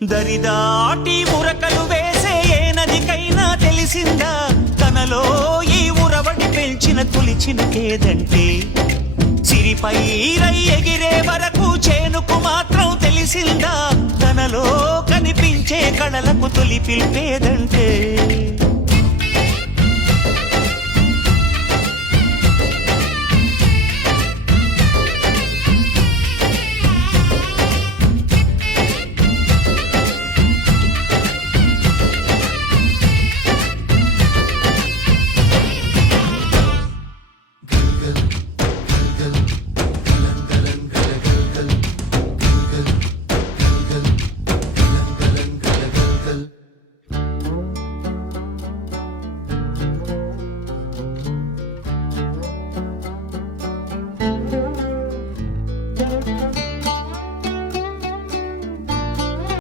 దరిదాటి ఉరకలు వేసే ఏ నదికైనా తెలిసిందా తనలో ఈ ఉరవడి పెంచిన తొలిచిన కేదంటే సిరిపై రై ఎగిరే వరకు చేనుకు మాత్రం తెలిసిందా తనలో కనిపించే కళలకు తొలి పిలిపేదంటే